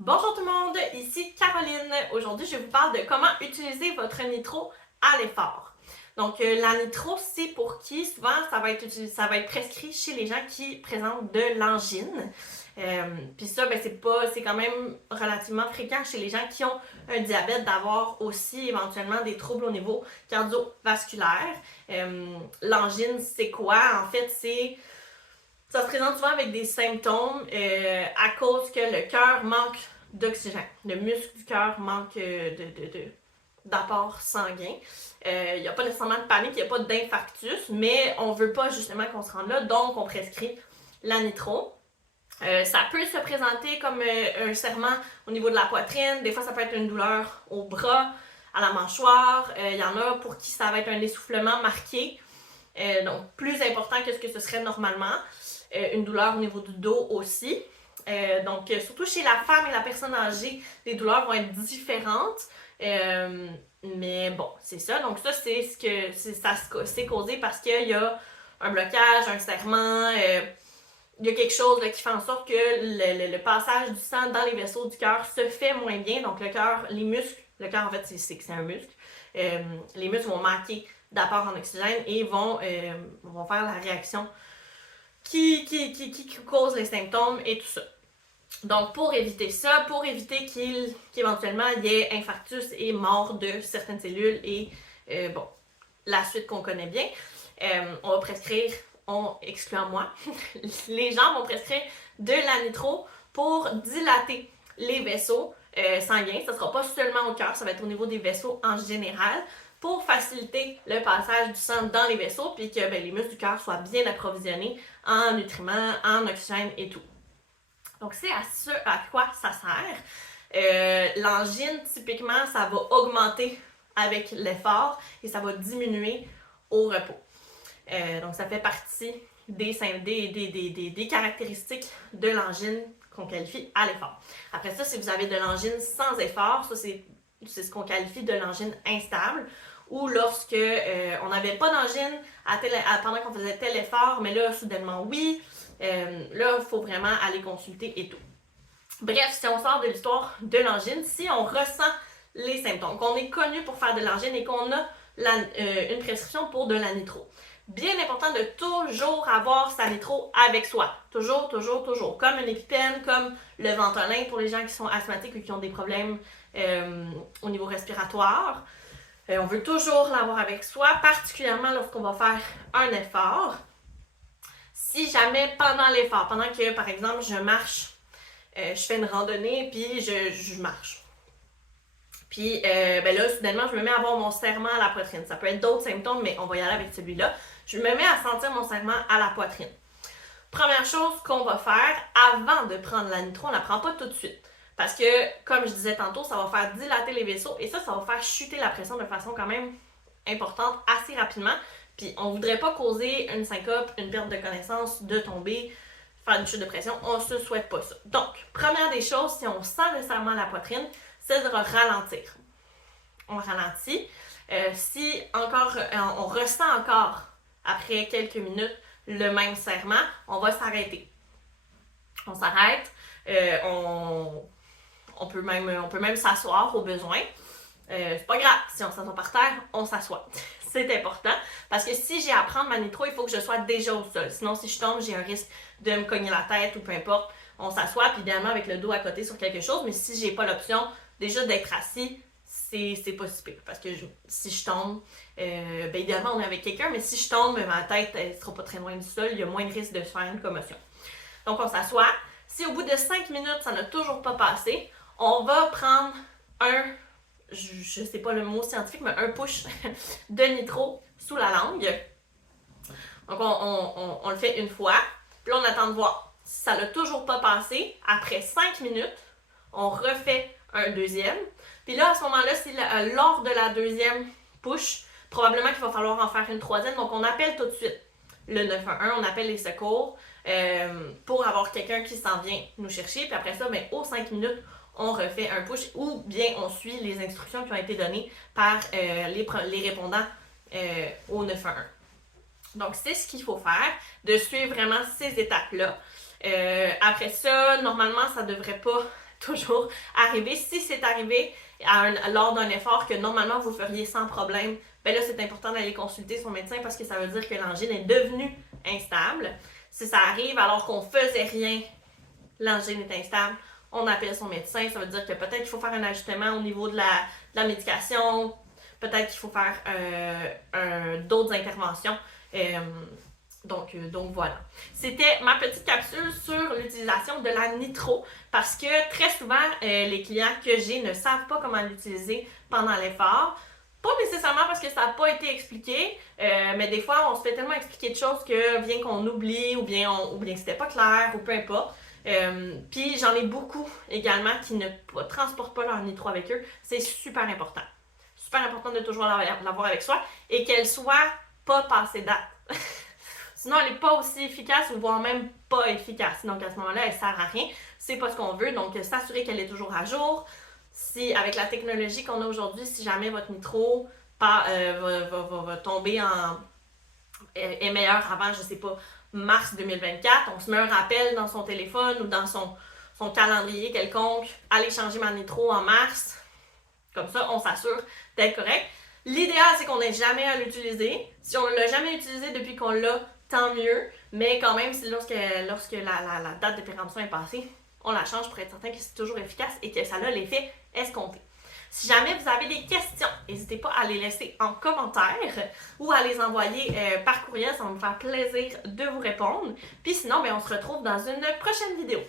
Bonjour tout le monde, ici Caroline. Aujourd'hui, je vous parle de comment utiliser votre nitro à l'effort. Donc, la nitro, c'est pour qui? Souvent, ça va être prescrit chez les gens qui présentent de l'angine. Puis ça, c'est quand même relativement fréquent chez les gens qui ont un diabète d'avoir aussi éventuellement des troubles au niveau cardiovasculaire. L'angine, c'est quoi? En fait, ça se présente souvent avec des symptômes à cause que le cœur manque d'oxygène. Le muscle du cœur manque d'apport sanguin. Il n'y a pas nécessairement de panique, il n'y a pas d'infarctus, mais on ne veut pas justement qu'on se rende là, donc on prescrit la nitro. Ça peut se présenter comme un serrement au niveau de la poitrine. Des fois, ça peut être une douleur au bras, à la mâchoire. Il y en a pour qui ça va être un essoufflement marqué. Donc, plus important que ce que ce serait normalement. Une douleur au niveau du dos aussi. Donc, surtout chez la femme et la personne âgée, les douleurs vont être différentes. Mais bon, c'est ça. Donc, ça, c'est causé parce qu'il y a un blocage, un serrement. Il y a quelque chose là, qui fait en sorte que le passage du sang dans les vaisseaux du cœur se fait moins bien. Donc, le cœur, les muscles, le cœur, en fait, c'est un muscle. Les muscles vont manquer d'apport en oxygène et vont faire la réaction qui cause les symptômes et tout ça. Donc, pour éviter ça, pour éviter qu'éventuellement il y ait infarctus et mort de certaines cellules et la suite qu'on connaît bien, on va prescrire, excluant moi, les gens vont prescrire de la nitro pour dilater les vaisseaux sanguins. Ça ne sera pas seulement au cœur, ça va être au niveau des vaisseaux en général, pour faciliter le passage du sang dans les vaisseaux puis que les muscles du cœur soient bien approvisionnés en nutriments, en oxygène et tout. Donc, c'est à quoi ça sert. L'angine, typiquement, ça va augmenter avec l'effort et ça va diminuer au repos. Donc, ça fait partie des caractéristiques de l'angine qu'on qualifie à l'effort. Après ça, si vous avez de l'angine sans effort, ça c'est ce qu'on qualifie de l'angine instable, ou lorsque on n'avait pas d'angine pendant qu'on faisait tel effort, mais là, soudainement, oui, là, il faut vraiment aller consulter et tout. Bref, si on sort de l'histoire de l'angine, si on ressent les symptômes, qu'on est connu pour faire de l'angine et qu'on a une prescription pour de la nitro, bien important de toujours avoir sa nitro avec soi. Toujours, toujours, toujours. Comme une épipène, comme le Ventolin pour les gens qui sont asthmatiques ou qui ont des problèmes au niveau respiratoire. On veut toujours l'avoir avec soi, particulièrement lorsqu'on va faire un effort. Si jamais pendant l'effort, pendant que, par exemple, je marche, je fais une randonnée, puis je marche. Puis là, soudainement, je me mets à avoir mon serrement à la poitrine. Ça peut être d'autres symptômes, mais on va y aller avec celui-là. Je me mets à sentir mon serrement à la poitrine. Première chose qu'on va faire avant de prendre la nitro, on ne la prend pas tout de suite. Parce que, comme je disais tantôt, ça va faire dilater les vaisseaux et ça va faire chuter la pression de façon quand même importante assez rapidement. Puis on ne voudrait pas causer une syncope, une perte de connaissance, de tomber, faire une chute de pression. On ne se souhaite pas ça. Donc, première des choses, si on sent le serrement à la poitrine, c'est de ralentir. On ralentit. Si encore, on ressent encore après quelques minutes le même serrement, on va s'arrêter. On s'arrête. On peut même s'asseoir au besoin. C'est pas grave, si on s'assoit par terre, on s'assoit. C'est important parce que si j'ai à prendre ma nitro, il faut que je sois déjà au sol. Sinon, si je tombe, j'ai un risque de me cogner la tête ou peu importe. On s'assoit, puis idéalement avec le dos à côté sur quelque chose. Mais si j'ai pas l'option déjà d'être assis, c'est pas si pire. Parce que si je tombe, idéalement on est avec quelqu'un, mais si je tombe, ma tête ne sera pas très loin du sol, il y a moins de risque de se faire une commotion. Donc on s'assoit. Si au bout de 5 minutes, ça n'a toujours pas passé, on va prendre je sais pas le mot scientifique, mais un push de nitro sous la langue. Donc on le fait une fois, puis là on attend de voir. Si ça n'a toujours pas passé, après 5 minutes, on refait un deuxième. Puis là, à ce moment-là, c'est lors de la deuxième push, probablement qu'il va falloir en faire une troisième. Donc on appelle tout de suite le 911, on appelle les secours pour avoir quelqu'un qui s'en vient nous chercher. Puis après ça, aux 5 minutes, on refait un push ou bien on suit les instructions qui ont été données par les répondants au 911. Donc, c'est ce qu'il faut faire, de suivre vraiment ces étapes-là. Après ça, normalement, ça devrait pas toujours arriver. Si c'est arrivé lors d'un effort que normalement vous feriez sans problème, ben là c'est important d'aller consulter son médecin parce que ça veut dire que l'angine est devenue instable. Si ça arrive alors qu'on faisait rien, l'angine est instable, on appelle son médecin, ça veut dire que peut-être qu'il faut faire un ajustement au niveau de la médication, peut-être qu'il faut faire d'autres interventions. Donc voilà. C'était ma petite capsule sur l'utilisation de la nitro parce que très souvent, les clients que j'ai ne savent pas comment l'utiliser pendant l'effort. Pas nécessairement parce que ça n'a pas été expliqué, mais des fois, on se fait tellement expliquer de choses que bien qu'on oublie ou bien c'était pas clair ou peu importe. Puis j'en ai beaucoup également qui ne transportent pas leur nitro avec eux. C'est super important. Super important de toujours l'avoir avec soi et qu'elle soit pas passée date. Sinon, elle n'est pas aussi efficace ou voire même pas efficace. Donc à ce moment-là, elle ne sert à rien. C'est pas ce qu'on veut. Donc s'assurer qu'elle est toujours à jour. Si avec la technologie qu'on a aujourd'hui, si jamais votre nitro va tomber est meilleur avant, je sais pas, mars 2024, on se met un rappel dans son téléphone ou dans son calendrier quelconque, allez changer ma nitro en mars. Comme ça, on s'assure d'être correct. L'idéal, c'est qu'on n'ait jamais à l'utiliser. Si on ne l'a jamais utilisé depuis qu'on l'a, tant mieux. Mais quand même, lorsque la date de péremption est passée, on la change pour être certain que c'est toujours efficace et que ça a l'effet escompté. Si jamais vous avez des questions, n'hésitez pas à les laisser en commentaire ou à les envoyer par courriel. Ça va me faire plaisir de vous répondre. Puis sinon, on se retrouve dans une prochaine vidéo.